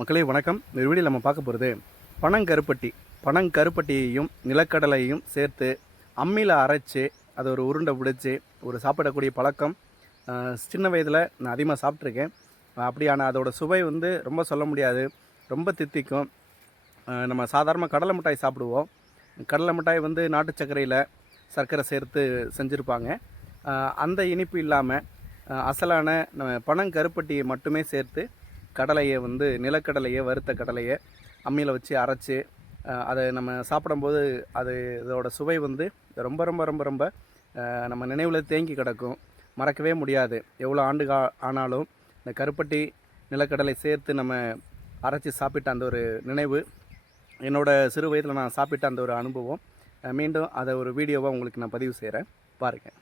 மக்களே வணக்கம். இந்த வீடியோ நம்ம பார்க்க போகிறது பனங்கருப்பட்டி பனங்கருப்பட்டியையும் நிலக்கடலையும் சேர்த்து அம்மியில் அரைச்சி அதை ஒரு உருண்டை பிடிச்சி ஒரு சாப்பிடக்கூடிய பழக்கம் சின்ன வயதில் நான் அதிகமாக சாப்பிட்ருக்கேன் அப்படியான அதோடய சுவை வந்து ரொம்ப சொல்ல முடியாது. ரொம்ப தித்திக்கும். நம்ம சாதாரணமாக கடலை மிட்டாய் சாப்பிடுவோம். கடலை மிட்டாய் வந்து நாட்டு சர்க்கரையில் சர்க்கரை சேர்த்து செஞ்சுருப்பாங்க. அந்த இனிப்பு இல்லாமல் அசலான நம்ம பனங்கருப்பட்டியை மட்டுமே சேர்த்து கடலையை வந்து நிலக்கடலையை வறுத்த கடலையை அம்மியில் வச்சு அரைச்சி அதை நம்ம சாப்பிடும்போது அது இதோட சுவை வந்து ரொம்ப ரொம்ப ரொம்ப ரொம்ப நம்ம நினைவில் தேங்கி கிடக்கும். மறக்கவே முடியாது. எவ்வளோ ஆண்டு கா ஆனாலும் இந்த கருப்பட்டி நிலக்கடலை சேர்த்து நம்ம அரைச்சி சாப்பிட்ட அந்த ஒரு நினைவு என்னோடய சிறு வயதில் நான் சாப்பிட்ட அந்த ஒரு அனுபவம் மீண்டும் அதை ஒரு வீடியோவாக உங்களுக்கு நான் பதிவு செய்கிறேன் பாருங்கள்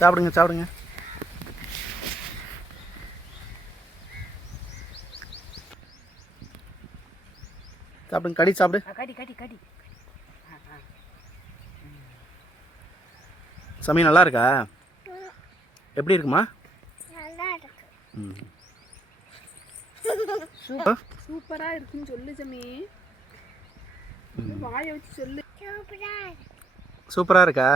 சாப்பிடுங்க சாப்பிடுங்க. சாப்பிடுங்க கடி சாப்பிடு. கடி கடி கடி. சமயம் நல்லா இருக்கா எப்படி இருக்குமா? சூப்பரா. இருக்குன்னு சொல்லு சமி. வாயை வச்சு சொல்லு. சூப்பரா இருக்கா?